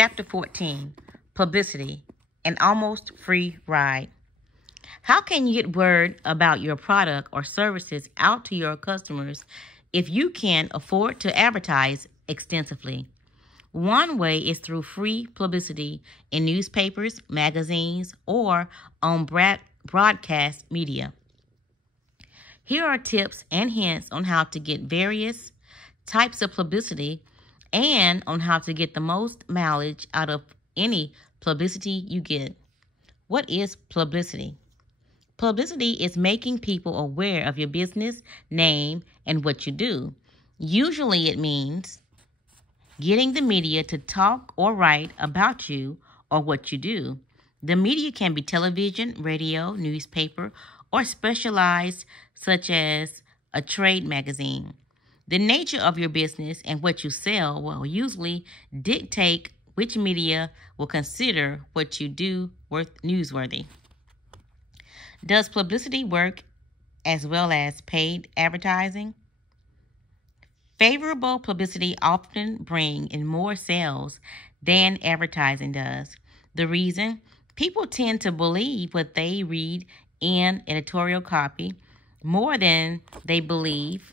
Chapter 14, Publicity, an almost free ride. How can you get word about your product or services out to your customers if you can't afford to advertise extensively? One way is through free publicity in newspapers, magazines, or on broadcast media. Here are tips and hints on how to get various types of publicity and on how to get the most mileage out of any publicity you get. What is publicity? Publicity is making people aware of your business name and what you do. Usually it means getting the media to talk or write about you or what you do. The media can be television, radio, newspaper, or specialized such as a trade magazine. The nature of your business and what you sell will usually dictate which media will consider what you do newsworthy. Does publicity work as well as paid advertising? Favorable publicity often brings in more sales than advertising does. The reason? People tend to believe what they read in editorial copy more than they believe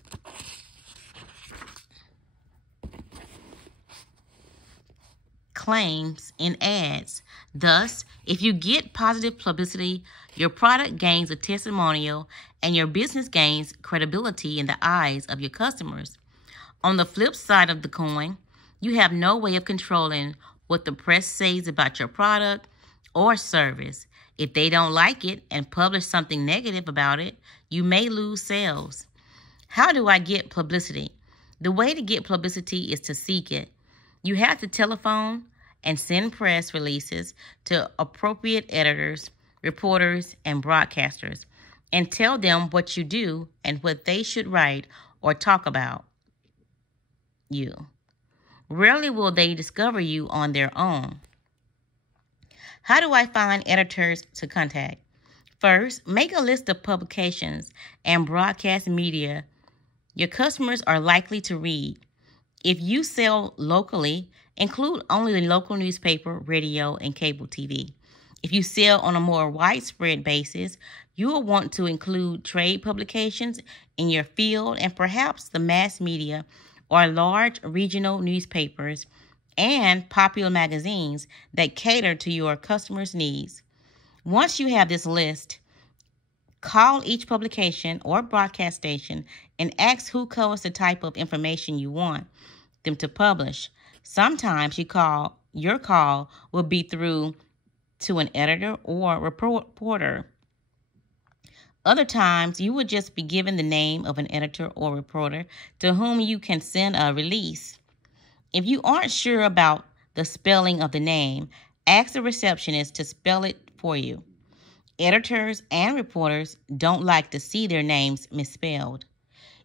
claims in ads. Thus, if you get positive publicity, your product gains a testimonial and your business gains credibility in the eyes of your customers. On the flip side of the coin, you have no way of controlling what the press says about your product or service. If they don't like it and publish something negative about it, you may lose sales. How do I get publicity? The way to get publicity is to seek it. You have to telephone and send press releases to appropriate editors, reporters, and broadcasters, and tell them what you do and what they should write or talk about you. Rarely will they discover you on their own. How do I find editors to contact? First, make a list of publications and broadcast media your customers are likely to read. If you sell locally, include only the local newspaper, radio, and cable TV. If you sell on a more widespread basis, you will want to include trade publications in your field and perhaps the mass media or large regional newspapers and popular magazines that cater to your customers' needs. Once you have this list, call each publication or broadcast station and ask who covers the type of information you want them to publish. Sometimes your call will be through to an editor or reporter. Other times, you will just be given the name of an editor or reporter to whom you can send a release. If you aren't sure about the spelling of the name, ask the receptionist to spell it for you. Editors and reporters don't like to see their names misspelled.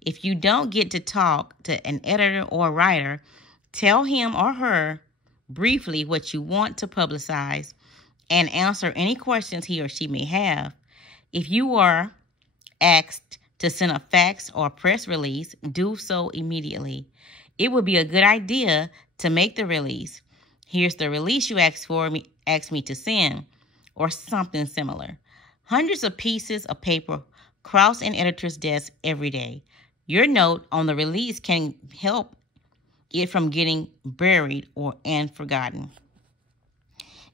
If you don't get to talk to an editor or writer, tell him or her briefly what you want to publicize and answer any questions he or she may have. If you are asked to send a fax or press release, do so immediately. It would be a good idea to make the release. Here's the release you asked me to send, or something similar. Hundreds of pieces of paper cross an editor's desk every day. Your note on the release can help it from getting buried and forgotten.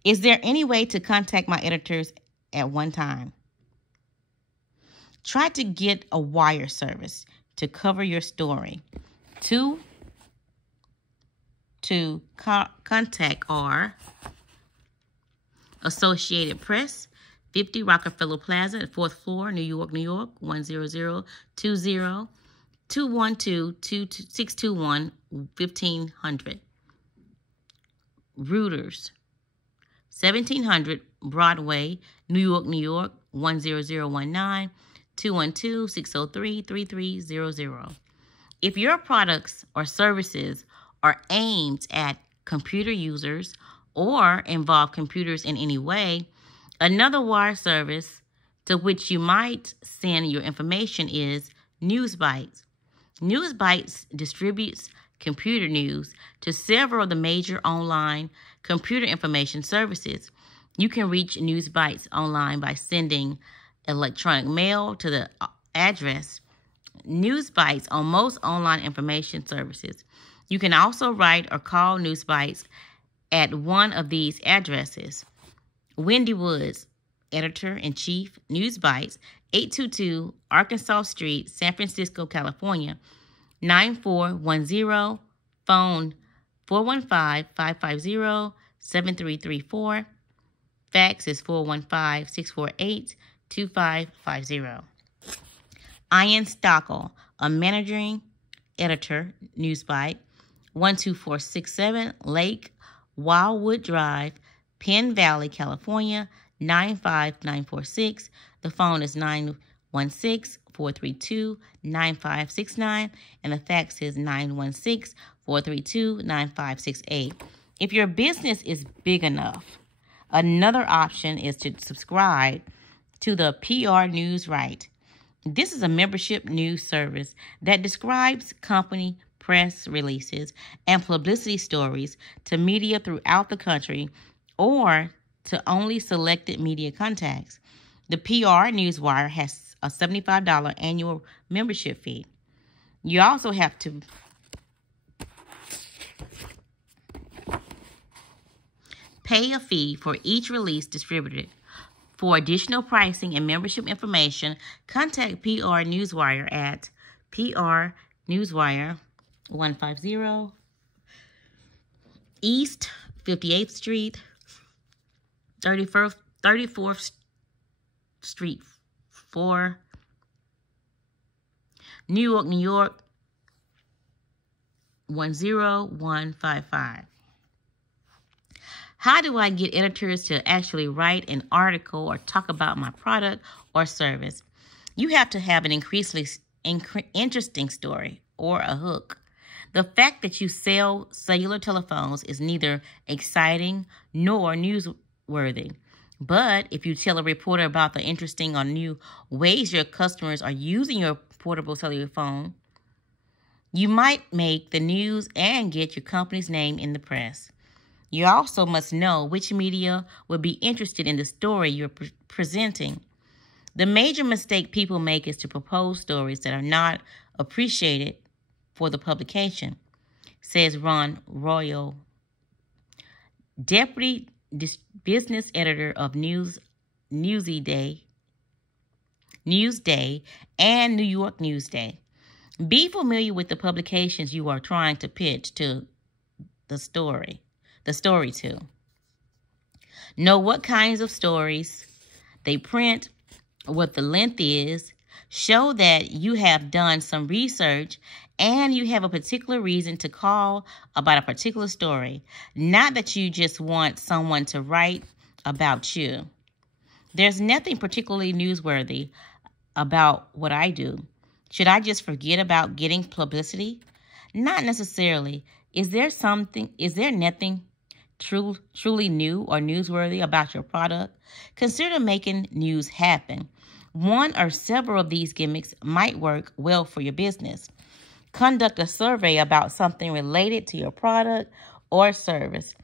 Is there any way to contact my editors at one time? Try to get a wire service to cover your story. To contact are Associated Press, 50 Rockefeller Plaza, 4th floor, New York, New York, 10020, 212-621-1500. Reuters, 1700 Broadway, New York, New York, 10019, 212-603-3300. If your products or services are aimed at computer users or involve computers in any way, another wire service to which you might send your information is NewsBytes. NewsBytes distributes computer news to several of the major online computer information services. You can reach News Bites online by sending electronic mail to the address News Bites on most online information services. You can also write or call News Bites at one of these addresses. Wendy Woods, Editor-in-Chief, News Bites, 822 Arkansas Street, San Francisco, California, 9410, phone 415-550-7334. Fax is 415-648-2550. Ian Stockel, a managing editor, Newsbite, 12467 Lake Wildwood Drive, Penn Valley, California, 95946. The phone is 916-432-9569, and the fax is 916-432-9568. If your business is big enough, another option is to subscribe to the PR News Right. This is a membership news service that describes company press releases and publicity stories to media throughout the country or to only selected media contacts. The PR Newswire has a $75 annual membership fee. You also have to pay a fee for each release distributed. For additional pricing and membership information, contact PR Newswire at PR Newswire 150 East 58th Street, 34th Street 4, New York, New York 10155. How do I get editors to actually write an article or talk about my product or service? You have to have an increasingly interesting story or a hook. The fact that you sell cellular telephones is neither exciting nor newsworthy. But if you tell a reporter about the interesting or new ways your customers are using your portable cellular phone, you might make the news and get your company's name in the press. You also must know which media will be interested in the story you're presenting. The major mistake people make is to propose stories that are not appreciated for the publication, says Ron Royal, Deputy Business Editor of Newsday, and New York Newsday. Be familiar with the publications you are trying to pitch to the story to. Know what kinds of stories they print, what the length is. Show that you have done some research and you have a particular reason to call about a particular story, not that you just want someone to write about you. There's nothing particularly newsworthy about what I do. Should I just forget about getting publicity? Not necessarily. Is there nothing truly new or newsworthy about your product? Consider making news happen. One or several of these gimmicks might work well for your business. Conduct a survey about something related to your product or service.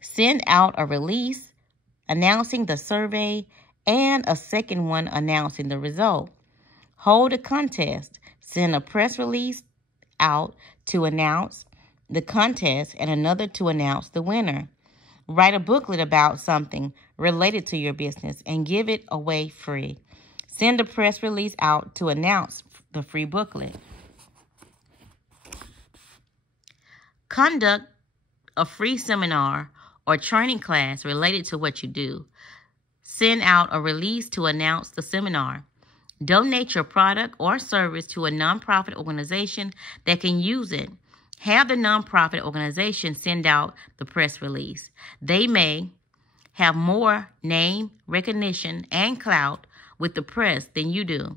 Send out a release announcing the survey and a second one announcing the result. Hold a contest. Send a press release out to announce the contest and another to announce the winner. Write a booklet about something related to your business and give it away free. Send a press release out to announce the free booklet. Conduct a free seminar or training class related to what you do. Send out a release to announce the seminar. Donate your product or service to a nonprofit organization that can use it. Have the nonprofit organization send out the press release. They may have more name recognition and clout with the press than you do.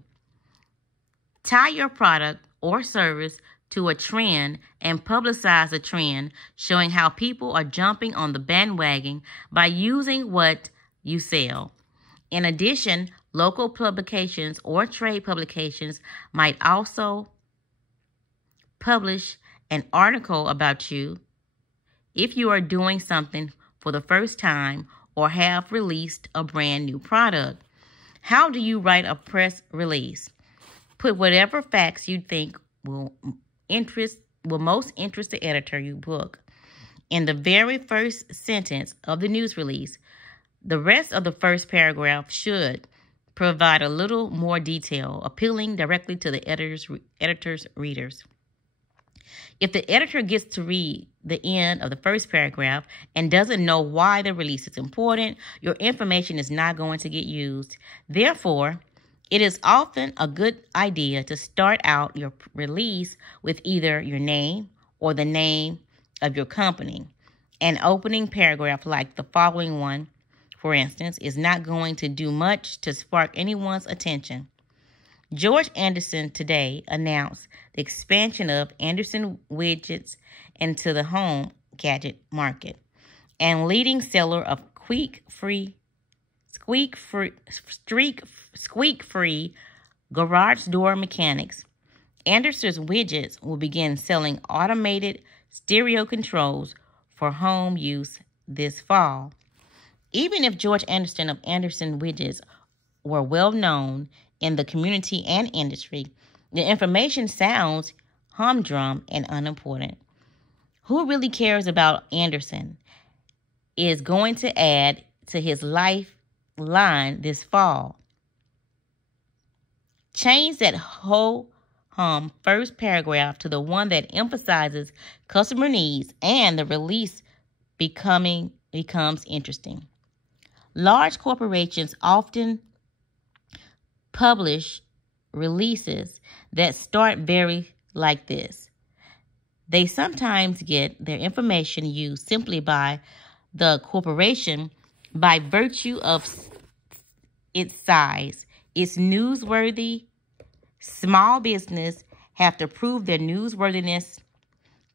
Tie your product or service to a trend and publicize a trend, showing how people are jumping on the bandwagon by using what you sell. In addition, local publications or trade publications might also publish an article about you if you are doing something for the first time or have released a brand new product. How do you write a press release? Put whatever facts you think will most interest the editor you book in the very first sentence of the news release. The rest of the first paragraph should provide a little more detail, appealing directly to the editor's readers. If the editor gets to read the end of the first paragraph and doesn't know why the release is important, your information is not going to get used. Therefore, it is often a good idea to start out your release with either your name or the name of your company. An opening paragraph like the following one, for instance, is not going to do much to spark anyone's attention. George Anderson today announced the expansion of Anderson widgets into the home gadget market, and leading seller of squeak-free garage door mechanics. Anderson's widgets will begin selling automated stereo controls for home use this fall. Even if George Anderson of Anderson widgets were well known in the community and industry, the information sounds humdrum and unimportant. Who really cares about Anderson is going to add to his lifeline this fall? Change that whole first paragraph to the one that emphasizes customer needs, and the release becomes interesting. Large corporations often publish releases that start very like this. They sometimes get their information used simply by the corporation by virtue of its size. It's newsworthy. Small business have to prove their newsworthiness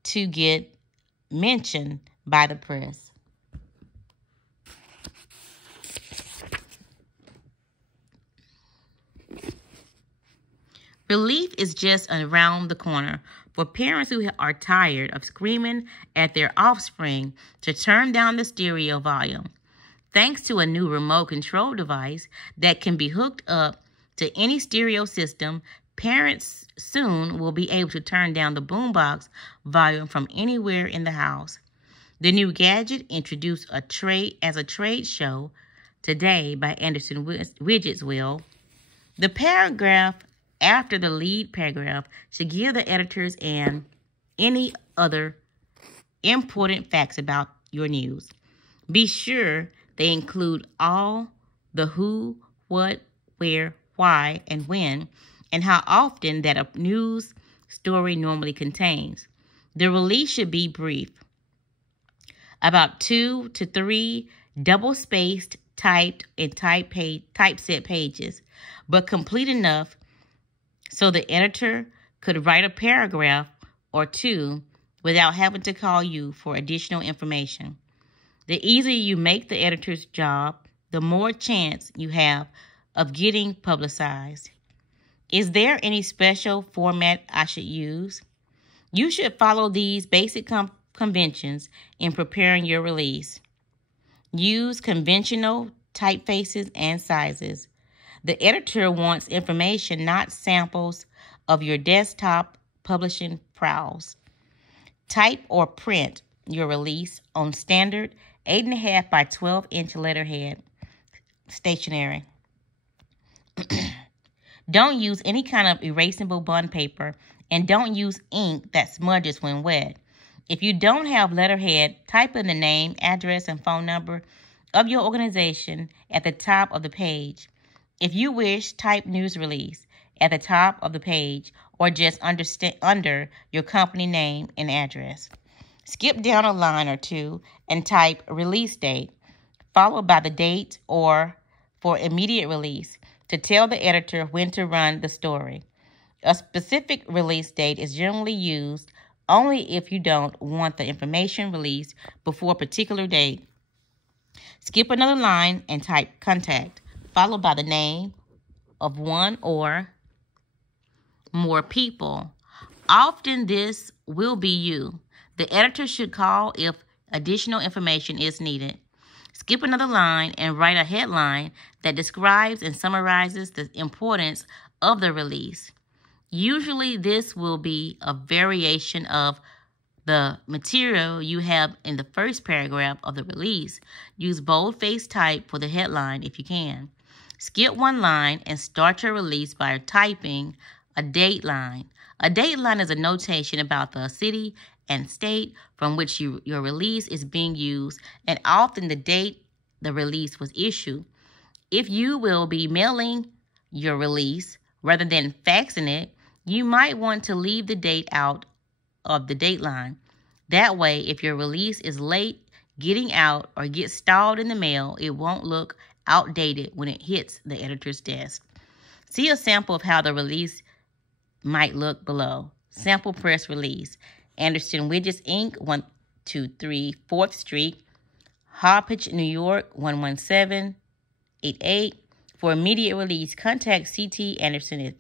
to get mentioned by the press. Relief is just around the corner for parents who are tired of screaming at their offspring to turn down the stereo volume. Thanks to a new remote control device that can be hooked up to any stereo system, parents soon will be able to turn down the boombox volume from anywhere in the house. The new gadget introduced as a trade show today by Anderson Widgets will. The paragraph after the lead paragraph should give the editors and any other important facts about your news. Be sure they include all the who, what, where, why, and when, and how often that a news story normally contains. The release should be brief, about 2 to 3 double-spaced, typed and typeset pages, but complete enough so the editor could write a paragraph or two without having to call you for additional information. The easier you make the editor's job, the more chance you have of getting publicized. Is there any special format I should use? You should follow these basic conventions in preparing your release. Use conventional typefaces and sizes. The editor wants information, not samples of your desktop publishing prowess. Type or print your release on standard 8.5 by 12-inch letterhead stationery. Don't use any kind of erasable bond paper, and don't use ink that smudges when wet. If you don't have letterhead, type in the name, address, and phone number of your organization at the top of the page. If you wish, type news release at the top of the page or just under your company name and address. Skip down a line or two and type release date, followed by the date or for immediate release to tell the editor when to run the story. A specific release date is generally used only if you don't want the information released before a particular date. Skip another line and type contact, followed by the name of one or more people. Often this will be you. The editor should call if additional information is needed. Skip another line and write a headline that describes and summarizes the importance of the release. Usually this will be a variation of the material you have in the first paragraph of the release. Use boldface type for the headline if you can. Skip one line and start your release by typing a date line. A date line is a notation about the city and state from which your release is being used, and often the date the release was issued. If you will be mailing your release rather than faxing it, you might want to leave the date out of the date line. That way, if your release is late getting out or gets stalled in the mail, it won't look outdated when it hits the editor's desk. See a sample of how the release might look below. Sample press release. Anderson Widgets, Inc., 123 4th Street, Harpage, New York, 11788. For immediate release, contact C.T. Anderson at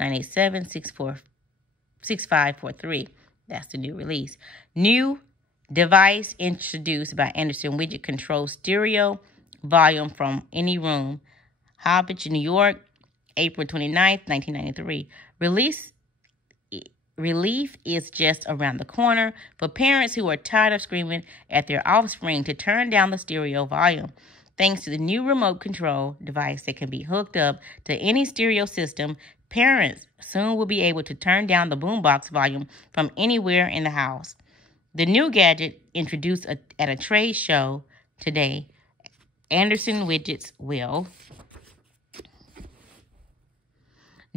516-987-6543. That's the new release. New device introduced by Anderson Widget Control Stereo Volume from any room. Harpage, New York, April 29th, 1993. Relief is just around the corner for parents who are tired of screaming at their offspring to turn down the stereo volume. Thanks to the new remote control device that can be hooked up to any stereo system, parents soon will be able to turn down the boombox volume from anywhere in the house. The new gadget introduced at a trade show today, Anderson Widgets will.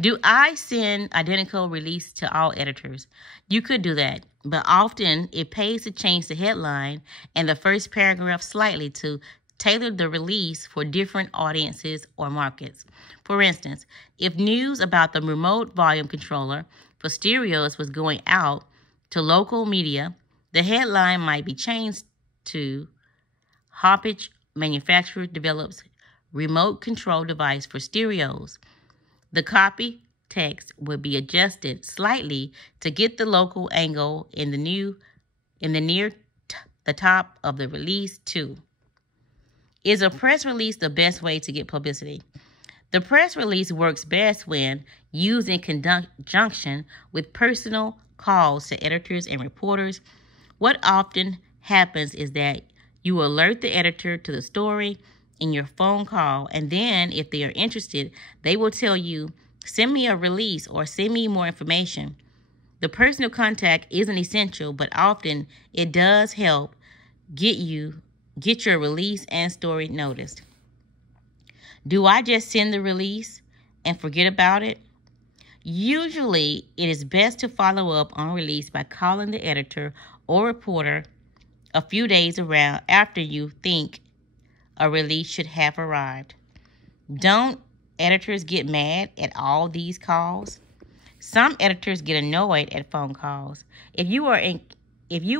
Do I send identical release to all editors? You could do that, but often it pays to change the headline and the first paragraph slightly to tailor the release for different audiences or markets. For instance, if news about the remote volume controller for stereos was going out to local media, the headline might be changed to Harpage manufacturer develops remote control device for stereos. The copy text would be adjusted slightly to get the local angle in the top of the release too. Is a press release the best way to get publicity? The press release works best when used in conjunction with personal calls to editors and reporters. What often happens is that you alert the editor to the story in your phone call, and then if they are interested, they will tell you, send me a release or send me more information. The personal contact isn't essential, but often it does help get your release and story noticed. Do I just send the release and forget about it? Usually, it is best to follow up on release by calling the editor or reporter a few days around after you think a release should have arrived. Don't editors get mad at all these calls? Some editors get annoyed at phone calls. If you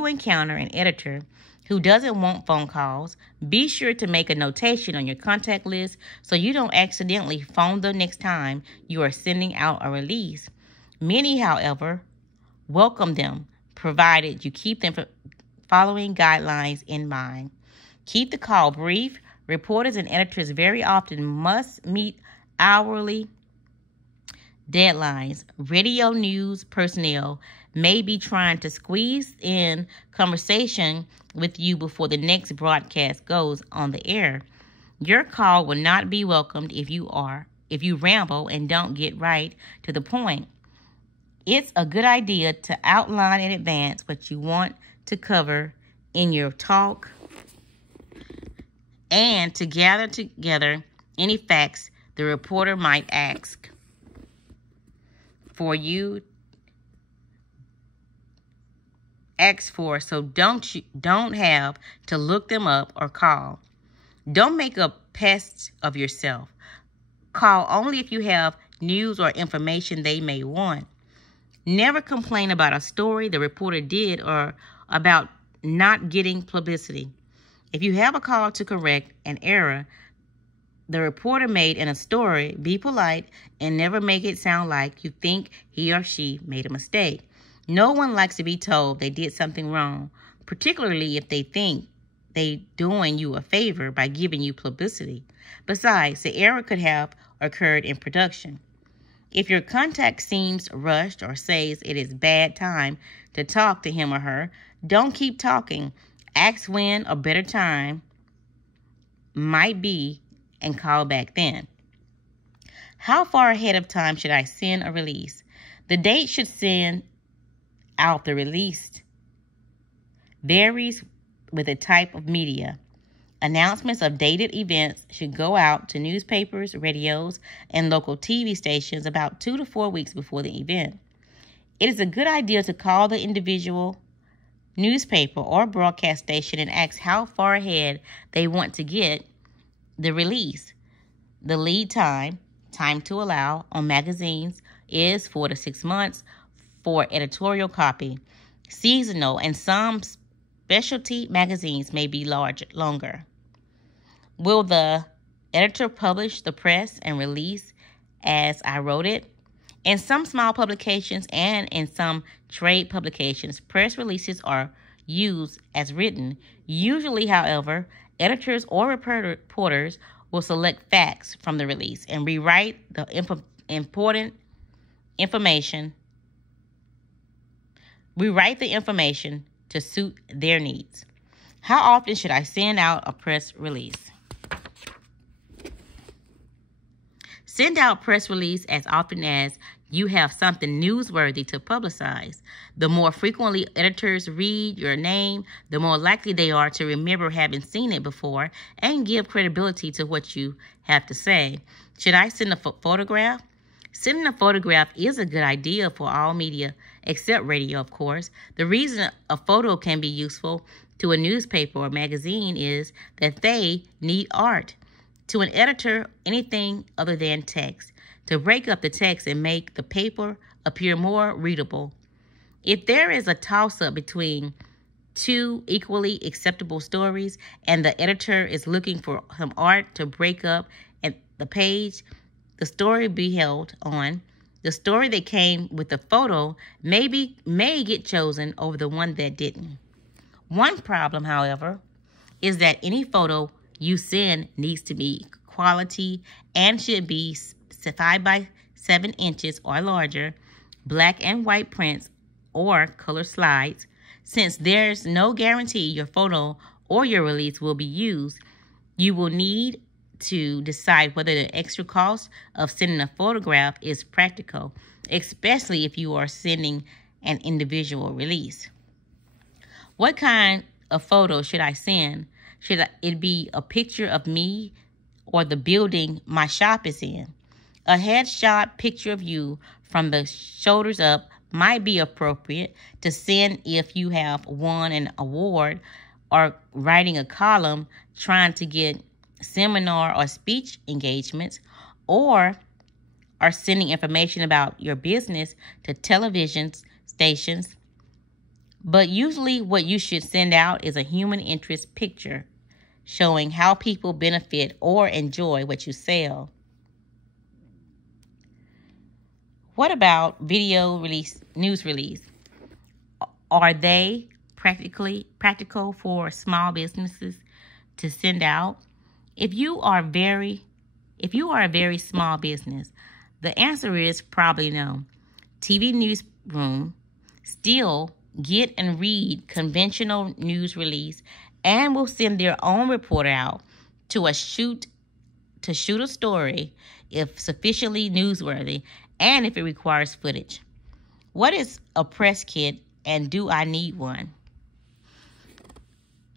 encounter an editor who doesn't want phone calls, be sure to make a notation on your contact list so you don't accidentally phone them next time you are sending out a release. Many, however, welcome them, provided you keep them following guidelines in mind. Keep the call brief. Reporters and editors very often must meet hourly deadlines. Radio news personnel may be trying to squeeze in conversation with you before the next broadcast goes on the air. Your call will not be welcomed if you ramble and don't get right to the point. It's a good idea to outline in advance what you want to cover in your talk and to gather together any facts the reporter might ask for you so don't have to look them up or call. Don't make a pest of yourself. Call only if you have news or information they may want. Never complain about a story the reporter did or about not getting publicity. If you have a call to correct an error, the reporter made in a story, be polite and never make it sound like you think he or she made a mistake. No one likes to be told they did something wrong, particularly if they think they're doing you a favor by giving you publicity. Besides, the error could have occurred in production. If your contact seems rushed or says it is bad time to talk to him or her, don't keep talking. Ask when a better time might be and call back then. How far ahead of time should I send a release? The date should send out the release varies with the type of media. Announcements of dated events should go out to newspapers, radios, and local TV stations about 2 to 4 weeks before the event. It is a good idea to call the individual newspaper or broadcast station and ask how far ahead they want to get the release. The lead time to allow on magazines is 4 to 6 months for editorial copy. Seasonal and some specialty magazines may be longer. Will the editor publish the press and release as I wrote it? In some small publications and in some trade publications, press releases are used as written. Usually, however, editors or reporters will select facts from the release and rewrite the important information. Rewrite the information to suit their needs. How often should I send out a press release? Send out press release as often as you have something newsworthy to publicize. The more frequently editors read your name, the more likely they are to remember having seen it before and give credibility to what you have to say. Should I send a photograph? Sending a photograph is a good idea for all media, except radio, of course. The reason a photo can be useful to a newspaper or magazine is that they need art. To an editor, anything other than text, to break up the text and make the paper appear more readable. If there is a toss-up between two equally acceptable stories and the editor is looking for some art to break up at the page, the story be held on, the story that came with the photo may get chosen over the one that didn't. One problem, however, is that any photo you send needs to be quality and should be 5 by 7 inches or larger, black and white prints or color slides. Since there's no guarantee your photo or your release will be used, you will need to decide whether the extra cost of sending a photograph is practical, especially if you are sending an individual release. What kind of photo should I send? Should it be a picture of me or the building my shop is in? A headshot picture of you from the shoulders up might be appropriate to send if you have won an award or writing a column trying to get seminar or speech engagements, or are sending information about your business to television stations. But usually what you should send out is a human interest picture showing how people benefit or enjoy what you sell. What about video release, news release? Are they practical for small businesses to send out? If you are a very small business, the answer is probably no. TV newsroom still get and read conventional news release and will send their own reporter out to shoot a story if sufficiently newsworthy and if it requires footage. What is a press kit and do I need one?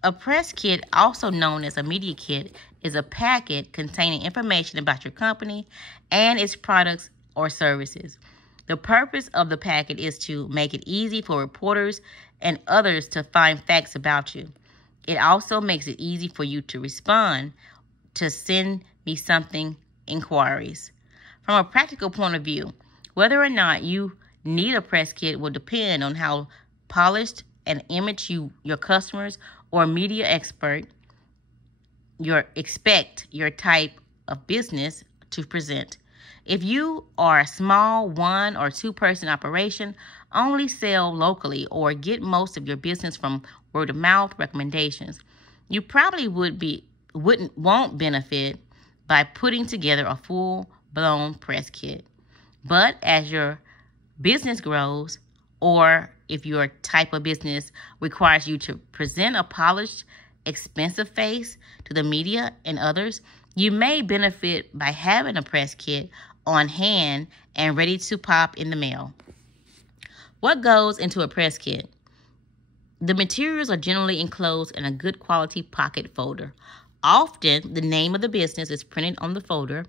A press kit, also known as a media kit, is a packet containing information about your company and its products or services. The purpose of the packet is to make it easy for reporters and others to find facts about you. It also makes it easy for you to respond to send me something inquiries. From a practical point of view, whether or not you need a press kit will depend on how polished an image your customers or media expert expect your type of business to present. If you are a small 1 or 2 person operation, only sell locally or get most of your business from word of mouth recommendations, you probably won't benefit by putting together a full-blown press kit. But as your business grows, or if your type of business requires you to present a polished, expensive face to the media and others, you may benefit by having a press kit on hand and ready to pop in the mail. What goes into a press kit? The materials are generally enclosed in a good quality pocket folder. Often, the name of the business is printed on the folder,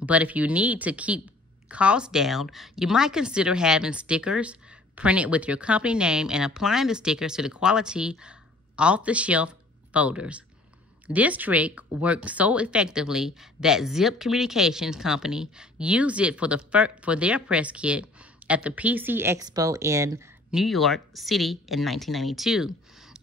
but if you need to keep costs down, you might consider having stickers printed with your company name and applying the stickers to the quality off-the-shelf folders. This trick worked so effectively that Zip Communications Company used it for their press kit at the PC Expo in New York City in 1992.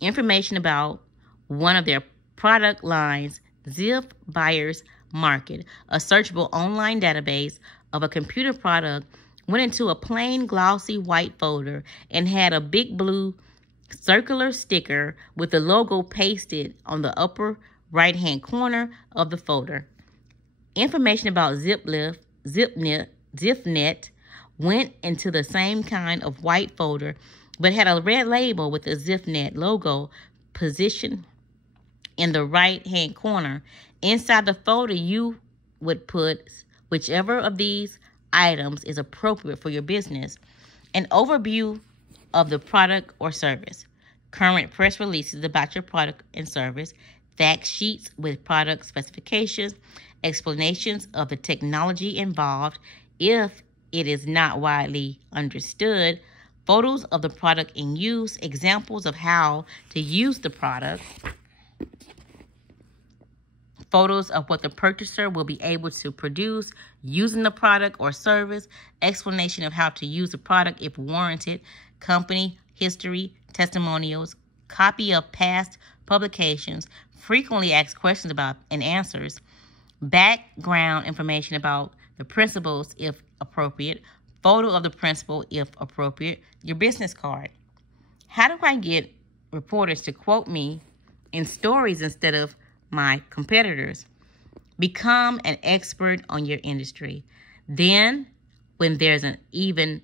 Information about one of their product lines, Zip Buyers Market, a searchable online database of a computer product, went into a plain glossy white folder and had a big blue circular sticker with the logo pasted on the upper right-hand corner of the folder. Information about ZipNet went into the same kind of white folder, but had a red label with the ZipNet logo positioned in the right-hand corner. Inside the folder, you would put whichever of these items is appropriate for your business: an overview of the product or service, current press releases about your product and service, fact sheets with product specifications, explanations of the technology involved if it is not widely understood, photos of the product in use, examples of how to use the product, photos of what the purchaser will be able to produce using the product or service, explanation of how to use the product if warranted, company history, testimonials, copy of past publications, frequently asked questions about and answers, background information about the principals if appropriate, photo of the principal if appropriate, your business card. How do I get reporters to quote me in stories instead of my competitors? Become an expert on your industry. Then, when there's an event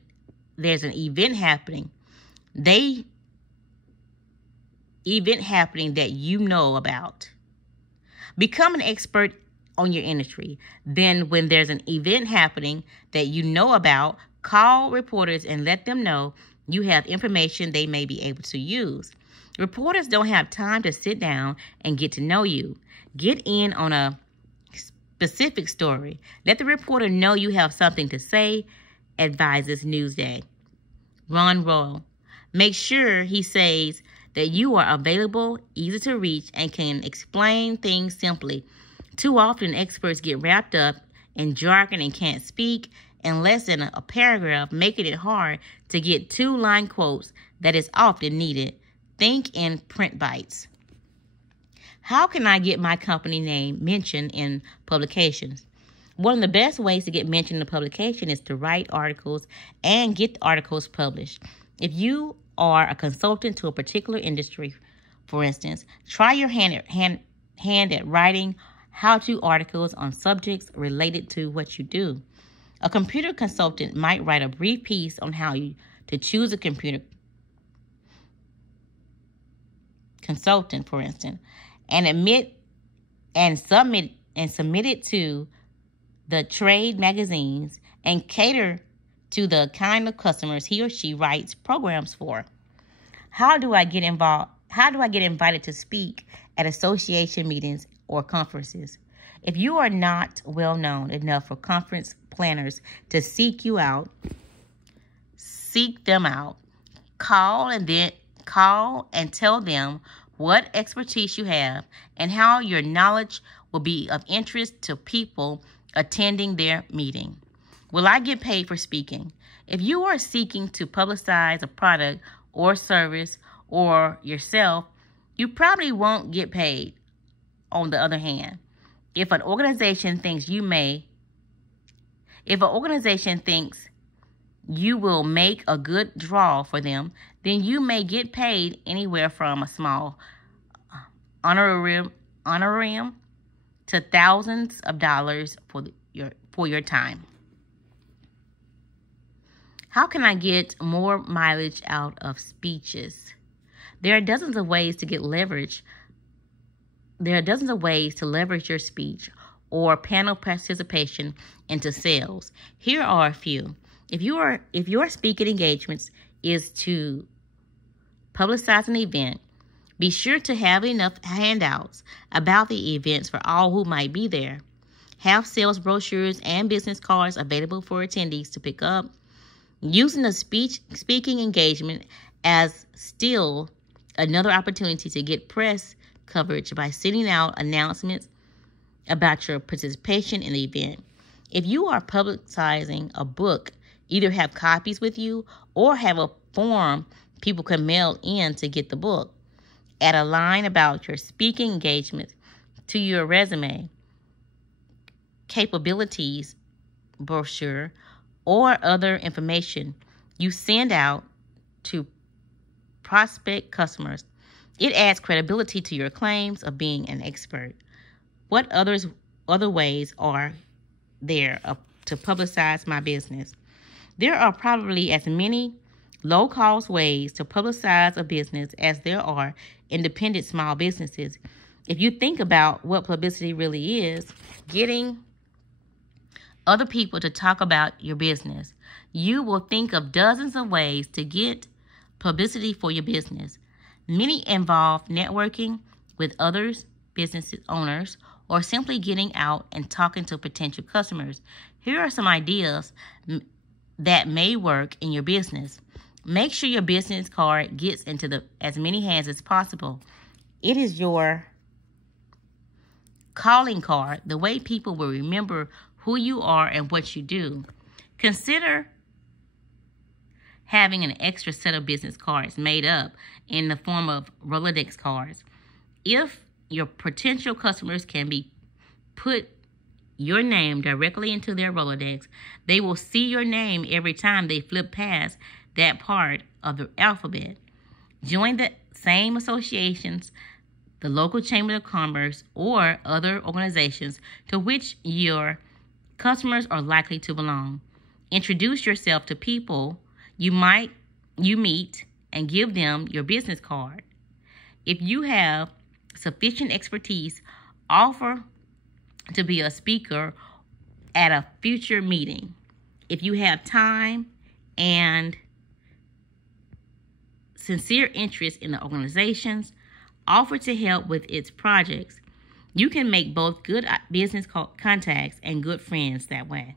happening, that you know about. Become an expert on your industry. Then, when there's an event happening that you know about, call reporters and let them know you have information they may be able to use. Reporters don't have time to sit down and get to know you. Get in on a specific story. Let the reporter know you have something to say, advises Newsday. Ron Royal. Make sure he says that you are available, easy to reach, and can explain things simply. Too often, experts get wrapped up in jargon and can't speak in less than a paragraph, making it hard to get 2-line quotes that is often needed. Think in print bites. How can I get my company name mentioned in publications? One of the best ways to get mentioned in a publication is to write articles and get articles published. If you are a consultant to a particular industry, for instance, try your hand at writing how-to articles on subjects related to what you do. A computer consultant might write a brief piece on how to choose a computer consultant, for instance, and submit it to the trade magazines and cater to the kind of customers he or she writes programs for. How do I get involved? How do I get invited to speak at association meetings or conferences? If you are not well known enough for conference planners to seek them out. Call and tell them what expertise you have and how your knowledge will be of interest to people attending their meeting. Will I get paid for speaking? If you are seeking to publicize a product or service or yourself, you probably won't get paid. On the other hand, If an organization thinks you will make a good draw for them, then you may get paid anywhere from a small honorarium to thousands of dollars for your time. How can I get more mileage out of speeches? There are dozens of ways to leverage your speech or panel participation into sales. Here are a few. If your speaking engagements is to publicize an event, be sure to have enough handouts about the events for all who might be there. Have sales brochures and business cards available for attendees to pick up. Using the speaking engagement as still another opportunity to get press coverage by sending out announcements about your participation in the event. If you are publicizing a book, either have copies with you or have a form people can mail in to get the book. Add a line about your speaking engagement to your resume, capabilities brochure, or other information you send out to prospect customers. It adds credibility to your claims of being an expert. What other ways are there to publicize my business? There are probably as many low-cost ways to publicize a business as there are independent small businesses. If you think about what publicity really is, getting other people to talk about your business, you will think of dozens of ways to get publicity for your business. Many involve networking with others, business owners, or simply getting out and talking to potential customers. Here are some ideas that may work in your business. Make sure your business card gets into as many hands as possible. It is your calling card, the way people will remember who you are and what you do. Consider having an extra set of business cards made up in the form of Rolodex cards. If your potential customers can put your name directly into their Rolodex, they will see your name every time they flip past that part of the alphabet. Join the same associations, the local chamber of commerce, or other organizations to which your customers are likely to belong. Introduce yourself to people you meet and give them your business card. If you have sufficient expertise, offer to be a speaker at a future meeting. If you have time and sincere interest in the organizations, offer to help with its projects. You can make both good business contacts and good friends that way.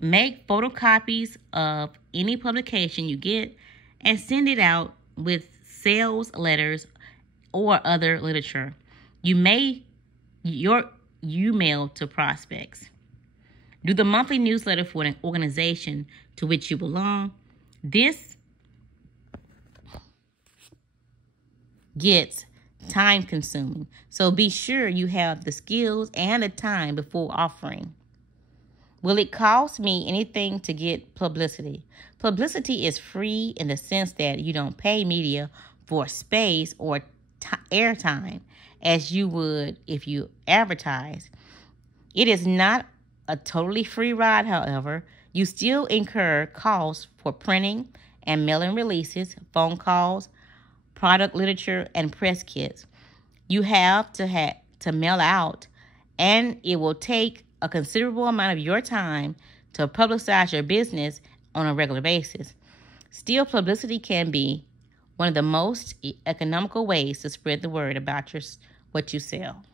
Make photocopies of any publication you get and send it out with sales letters or other literature you mail to prospects. Do the monthly newsletter for an organization to which you belong. This gets time consuming, so be sure you have the skills and the time before offering. Will it cost me anything to get publicity? Publicity is free in the sense that you don't pay media for space or airtime as you would if you advertise. It is not a totally free ride, however. You still incur costs for printing and mailing releases, phone calls, product literature, and press kits. You have to mail out, and it will take a considerable amount of your time to publicize your business on a regular basis. Still, publicity can be one of the most economical ways to spread the word about what you sell.